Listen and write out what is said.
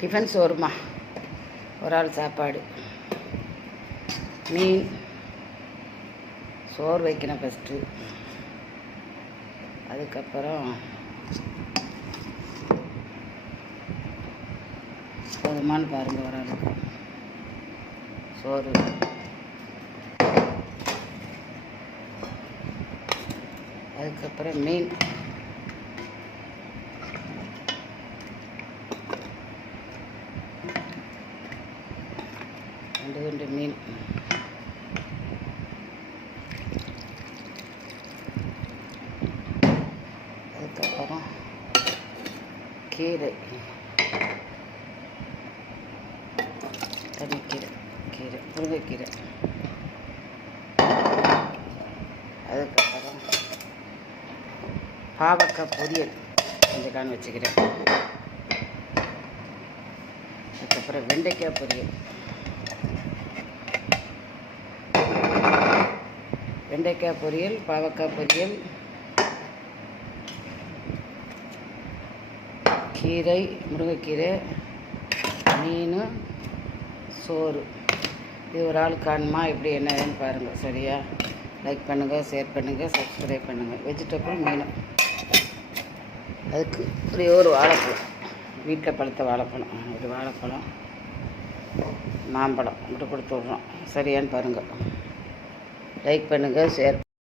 Tiffin சோறுமா, ஒரு ஆள் சாப்பாடு, மீன், சோறு வைக்கணும் ஃபஸ்ட்டு. அதுக்கப்புறம் போதுமானு பாருங்கள், ஒரு ஆளுக்கு சோறு. அதுக்கப்புறம் மீன், ரெண்டு மீன். அதுக்கப்புறம் கீரை, தனிக்கீரை, முருங்கைக்கீரை. அதுக்கப்புறம் பாவக்காய் பொரியல் கொஞ்சம் காண வச்சுக்கிறேன். அதுக்கப்புறம் வெண்டைக்காய் பொரியல், பாவக்காய் பொரியல், கீரை, முருங்கைக்கீரை, மீன், சோறு. இது ஒரு ஆள் காணுமா? இப்படி என்னன்னு பாருங்கள். சரியா? லைக் பண்ணுங்கள், ஷேர் பண்ணுங்கள், சப்ஸ்கிரைப் பண்ணுங்கள். வெஜிடபிள் மீன். அதுக்கு ஒரே ஒரு வாழைப்பழம், வீட்டில் பழுத்த வாழைப்பழம், ஒரு வாழைப்பழம், மாம்பழம் மட்டும் கொடுத்து விட்றோம். சரியான்னு பாருங்கள். லைக் பண்ணுங்கள், ஷேர்